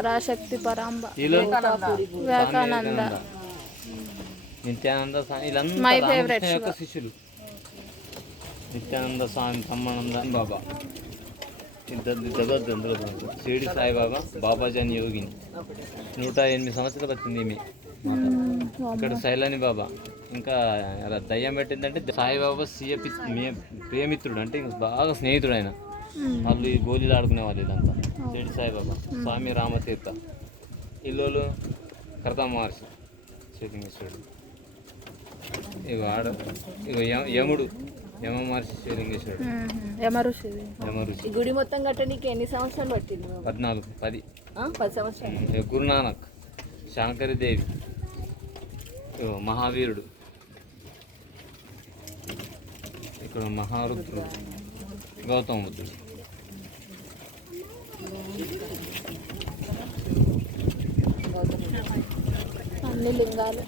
పరాశక్తి పరాంబ, వివేకానంద, నిత్యానంద స్వామి, వీళ్ళంతా రామకృష్ణ యొక్క శిష్యులు. నిత్యానంద స్వామి, బ్రహ్మానంద బాబా, ఇద్దరు షిరిడి సాయిబాబా, బాబాజాన్ యోగిని. 108 సంవత్సరాలు వచ్చింది ఈమె ఇక్కడ శైలాని బాబా. ఇంకా దయ్యం పెట్టిందంటే సాయిబాబా ప్రియమిత్రుడు, అంటే బాగా స్నేహితుడు ఆయన. వాళ్ళు ఈ గోళీలు ఆడుకునే వాళ్ళు వీళ్ళంతా. షిరిడి సాయిబాబా, స్వామి రామతీర్థ, ఇల్లోలు కర్తా మహర్షి, శ్రీలింగేశ్వరుడు. ఇగో యముడు, యమ మహర్షి, శ్రీలింగేశ్వరుడు, యమఋషి. గుడి మొత్తం కట్టడానికి ఎన్ని సంవత్సరాలు పట్టింది? 10 సంవత్సరాలు. గురునానక్, శాంకరిదేవి, మహావీరుడు, ఇక్కడ మహారుద్రుడు, గౌతమ బుద్ధుడు. అన్ని లింగాలు.